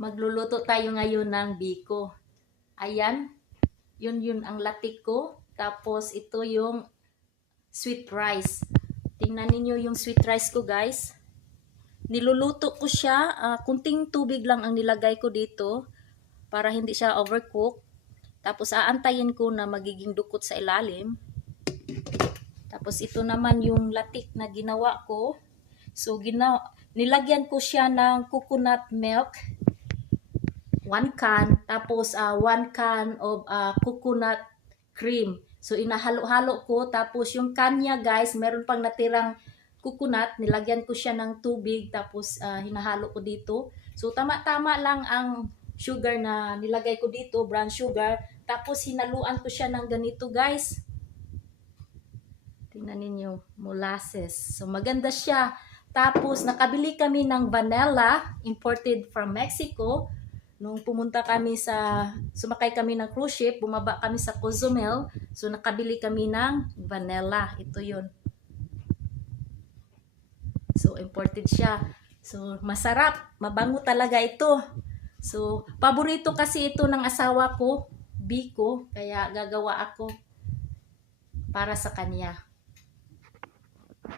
Magluluto tayo ngayon ng biko. Ayan, yun ang latik ko. Tapos ito yung sweet rice. Tingnan ninyo yung sweet rice ko, guys. Niluluto ko siya, kunting tubig lang ang nilagay ko dito para hindi siya overcook. Tapos aantayin ko na magiging dukot sa ilalim. Tapos ito naman yung latik na ginawa ko. So nilagyan ko siya ng coconut milk, 1 can, tapos 1 can of coconut cream. So inahalo-halo ko, tapos yung kanya, guys, meron pang natirang coconut, nilagyan ko siya ng tubig, tapos hinahalo ko dito. So tama-tama lang ang sugar na nilagay ko dito, brown sugar, tapos hinaluan ko siya ng ganito, guys. Tingnan ninyo, molasses. So maganda siya. Tapos nakabili kami ng vanilla, imported from Mexico. Nung sumakay kami ng cruise ship, bumaba kami sa Cozumel. So nakabili kami ng vanilla. Ito yun. So imported siya. So masarap, mabango talaga ito. So paborito kasi ito ng asawa ko, biko, kaya gagawa ako para sa kanya.